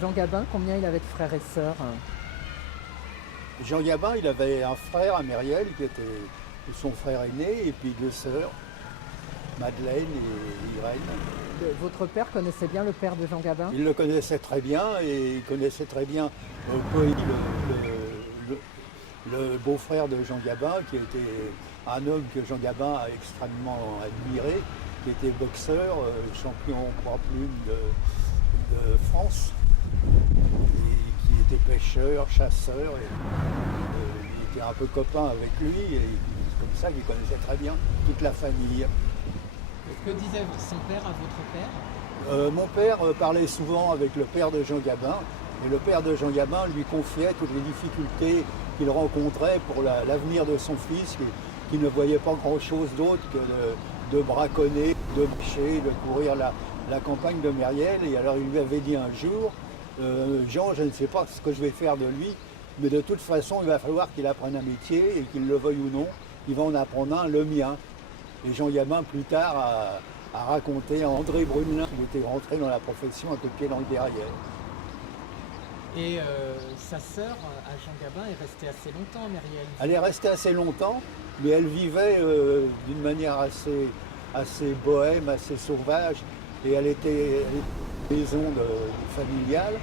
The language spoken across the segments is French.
Jean Gabin, combien il avait de frères et sœurs? Jean Gabin, il avait un frère à Mériel qui était son frère aîné et puis deux sœurs, Madeleine et Irène. Votre père connaissait bien le père de Jean Gabin? Il le connaissait très bien et il connaissait très bien le beau-frère de Jean Gabin, qui était un homme que Jean Gabin a extrêmement admiré, qui était boxeur, champion poids plume de France, et qui était pêcheur, chasseur. Il était un peu copain avec lui et c'est comme ça qu'il connaissait très bien toute la famille. Que disait son père à votre père? Mon père parlait souvent avec le père de Jean Gabin et le père de Jean Gabin lui confiait toutes les difficultés qu'il rencontrait pour l'avenir de son fils, qui ne voyait pas grand-chose d'autre que de braconner, de pêcher, de courir la campagne de Mériel. Et alors il lui avait dit un jour, Jean, je ne sais pas ce que je vais faire de lui, mais de toute façon il va falloir qu'il apprenne un métier et qu'il le veuille ou non, il va en apprendre un, le mien. Et Jean Gabin, plus tard, a raconté à André Brunelin qu'il était rentré dans la profession un coup de pied dans le derrière. Et sa sœur, à Jean Gabin, est restée assez longtemps à Mériel. Elle est restée assez longtemps, mais elle vivait d'une manière assez bohème, assez sauvage. Et elle était maison familiale.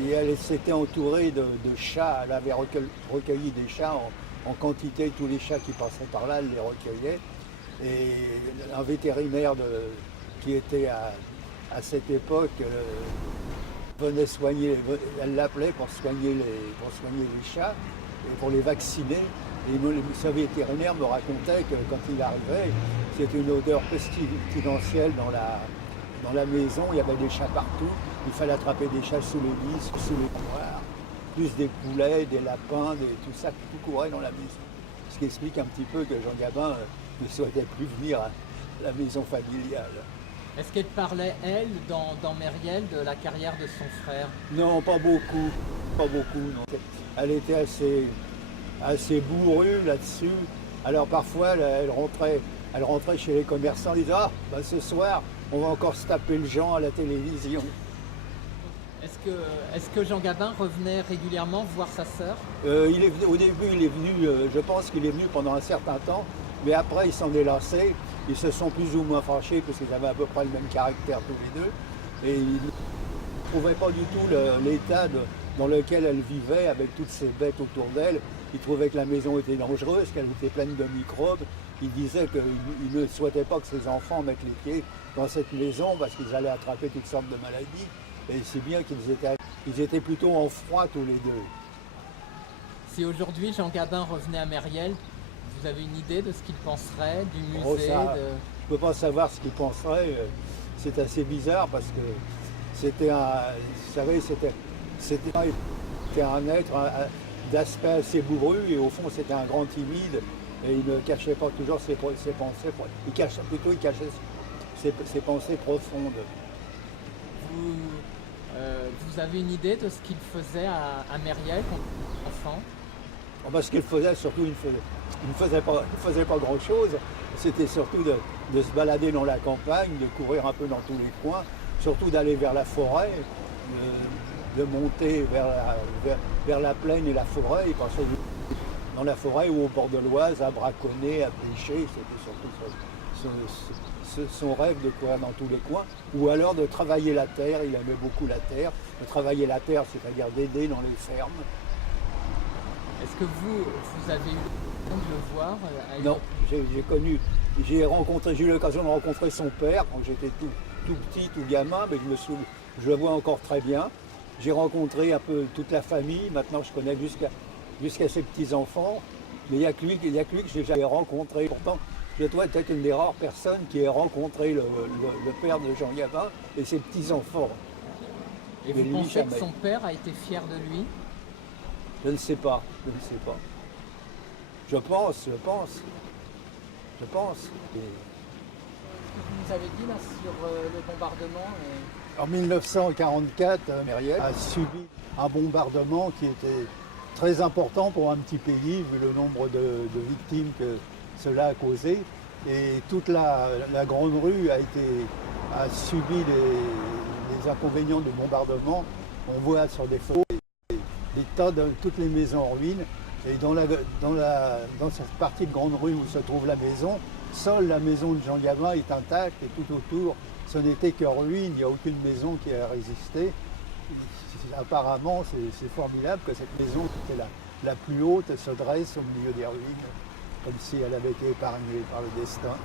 Et elle s'était entourée de chats. Elle avait recueilli des chats en quantité. Tous les chats qui passaient par là, elle les recueillait. Et un vétérinaire qui était à cette époque venait soigner, elle l'appelait pour soigner les chats et pour les vacciner. Et ce vétérinaire me racontait que quand il arrivait, c'était une odeur pestilentielle dans la maison, il y avait des chats partout, il fallait attraper des chats sous les lits, sous les couloirs, plus des poulets, des lapins, tout ça, tout courait dans la maison. Ce qui explique un petit peu que Jean Gabin ne souhaitait plus venir à la maison familiale. Est-ce qu'elle parlait, elle, dans Mériel, de la carrière de son frère? Non, pas beaucoup. Pas beaucoup, non. Elle était assez bourrue là-dessus. Alors parfois, elle rentrait chez les commerçants, elle disait « Ah, bah, ce soir, on va encore se taper le Jean à la télévision. » Est-ce que Jean Gabin revenait régulièrement voir sa sœur? Au début, il est venu, je pense qu'il est venu pendant un certain temps, mais après, il s'en est lassé. Ils se sont plus ou moins fâchés parce qu'ils avaient à peu près le même caractère tous les deux. Et ils ne trouvaient pas du tout l'état dans lequel elle vivait avec toutes ces bêtes autour d'elle. Ils trouvaient que la maison était dangereuse, qu'elle était pleine de microbes. Ils disaient qu'ils ne souhaitaient pas que ses enfants mettent les pieds dans cette maison parce qu'ils allaient attraper toutes sortes de maladies. Et c'est bien qu'ils étaient plutôt en froid tous les deux. Si aujourd'hui Jean Gabin revenait à Mériel, vous avez une idée de ce qu'il penserait du musée? Je ne peux pas savoir ce qu'il penserait. C'est assez bizarre parce que c'était un être d'aspect assez bourru et au fond c'était un grand timide et il ne cachait pas toujours ses pensées. Il cachait ses pensées profondes. Vous avez une idée de ce qu'il faisait à Mériel quand enfant? Parce qu'il faisait, surtout, il ne faisait pas grand-chose. C'était surtout de se balader dans la campagne, de courir un peu dans tous les coins, surtout d'aller vers la forêt, de monter vers la plaine et la forêt. Il passait dans la forêt ou au bord de l'Oise à braconner, à pêcher. C'était surtout son rêve de courir dans tous les coins. Ou alors de travailler la terre, il aimait beaucoup la terre. De travailler la terre, c'est-à-dire d'aider dans les fermes. Est-ce que vous avez eu l'occasion de le voir? Non, j'ai eu l'occasion de rencontrer son père quand j'étais tout petit, tout gamin, mais je le vois encore très bien. J'ai rencontré un peu toute la famille, maintenant je connais jusqu'à ses petits-enfants, mais il n'y a que lui que j'ai jamais rencontré. Pourtant, je dois être une des rares personnes qui ait rencontré le père de Jean Gabin et ses petits-enfants. Et vous pensez que son père a été fier de lui? Je ne sais pas. Je pense. Et Vous nous avez dit là sur le bombardement. En 1944, Mériel a subi un bombardement qui était très important pour un petit pays, vu le nombre de victimes que cela a causé. Et toute la grande rue a subi les inconvénients du bombardement. On voit sur des photos des tas de toutes les maisons en ruine. Et dans cette partie de grande rue où se trouve la maison, seule la maison de Jean Gabin est intacte et tout autour, ce n'était que ruine, il n'y a aucune maison qui a résisté. Apparemment, c'est formidable que cette maison, qui était la plus haute, se dresse au milieu des ruines, comme si elle avait été épargnée par le destin.